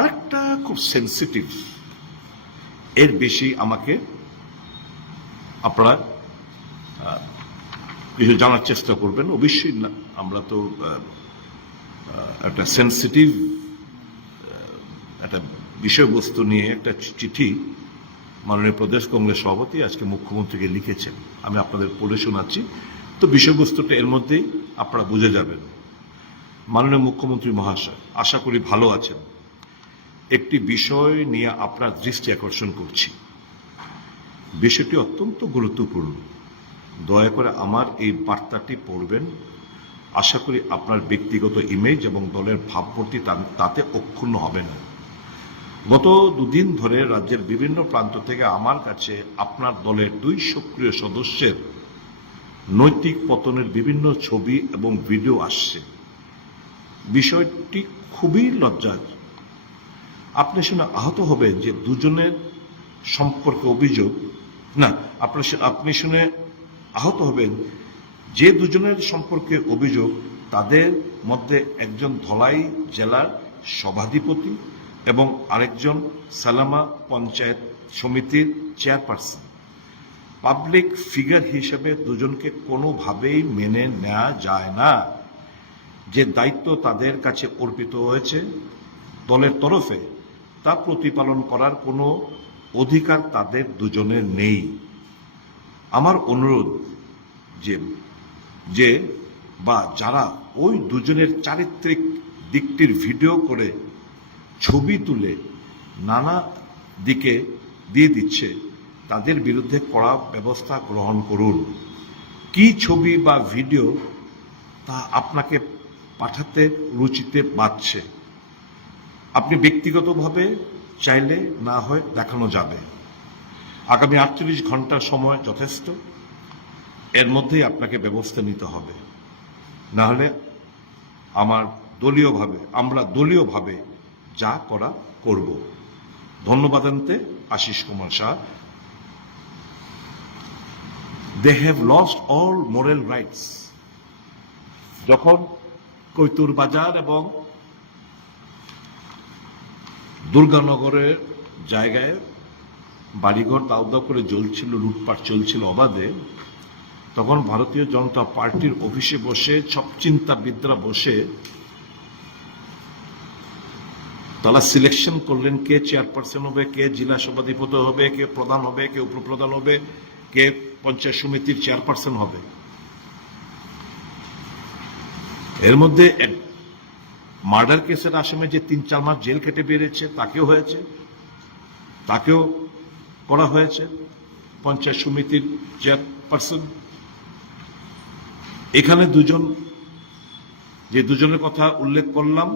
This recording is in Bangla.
আরেকটা খুব সেন্সিটিভ, এর বেশি আমাকে আপনারা কিছু জানার চেষ্টা করবেন। অবশ্যই না, আমরা তো একটা সেন্সিটিভ একটা বিষয়বস্তু নিয়ে একটা চিঠি মাননীয় প্রদেশ কংগ্রেস সভাপতি আজকে মুখ্যমন্ত্রীকে লিখেছেন, আমি আপনাদের পড়ে শোনাচ্ছি। তো বিষয়বস্তুটা এর মধ্যেই আপনারা বুঝে যাবেন। মাননীয় মুখ্যমন্ত্রী মহাশয়, আশা করি ভালো আছেন। একটি বিষয় নিয়ে আপনার দৃষ্টি আকর্ষণ করছি। বিষয়টি অত্যন্ত গুরুত্বপূর্ণ। দয়া করে আমার এই বার্তাটি পড়বেন। আশা করি আপনার ব্যক্তিগত ইমেজ এবং দলের ভাবমূর্তি তাতে অক্ষুণ্ণ হবে না। গত দুদিন ধরে রাজ্যের বিভিন্ন প্রান্ত থেকে আমার কাছে আপনার দলের 2 সক্রিয় সদস্যের নৈতিক পতনের বিভিন্ন ছবি এবং ভিডিও আসছে। বিষয়টি খুবই লজ্জার। আপনি শুনে আহত হবেন যে দুজনের সম্পর্কে অভিযোগ আপনি শুনে আহত হবেন যে দুজনের সম্পর্কে অভিযোগ, তাদের মধ্যে একজন ধলাই জেলার সভাধিপতি এবং আরেকজন সালামা পঞ্চায়েত সমিতির চেয়ারপারসন। পাবলিক ফিগার হিসেবে দুজনকে কোনোভাবেই মেনে নেওয়া যায় না। যে দায়িত্ব তাদের কাছে অর্পিত হয়েছে দলের তরফে, তা প্রতিপালন করার কোনো অধিকার তাদের দুজনের নেই। আমার অনুরোধ যে যারা ওই দুজনের চারিত্রিক দিকটির ভিডিও করে ছবি তুলে নানা দিকে দিয়ে দিচ্ছে, তাদের বিরুদ্ধে কড়া ব্যবস্থা গ্রহণ করুন। কি ছবি বা ভিডিও তা আপনাকে পাঠাতে রুচিতে বাঁধছে, আপনি ব্যক্তিগতভাবে চাইলে না হয় দেখানো যাবে। আগামী 48 ঘন্টার সময় যথেষ্ট, এর মধ্যেই আপনাকে ব্যবস্থা নিতে হবে। না হলে আমরা দলীয়ভাবে যা করা করব। ধন্যবাদান্তে Ashis Kumar Shah. They have lost all moral rights. যখন কৈতুর বাজার এবং দুর্গানগরের জায়গায় বাড়িঘর দাউ দাউ করে জ্বলছিল, লুটপাট চলছিল অবাধে, তখন ভারতীয় জনতা পার্টির অফিসে বসে সব চিন্তাবিদরা বসে তারা সিলেকশন করলেন কে চেয়ারপারসন হবে, কে জেলা সভাধিপতি হবে, কে প্রধান হবে, কে উপপ্রধান হবে, কে পঞ্চায়েত সমিতির চেয়ারপারসন হবে। এর মধ্যে মার্ডার কেসের আসামে যে 3-4 মাস জেল কেটে বেরিয়েছে তাকেও করা হয়েছে পঞ্চায়েত সমিতির চেয়ারপারসন। এখানে দুজনের কথা উল্লেখ করলাম,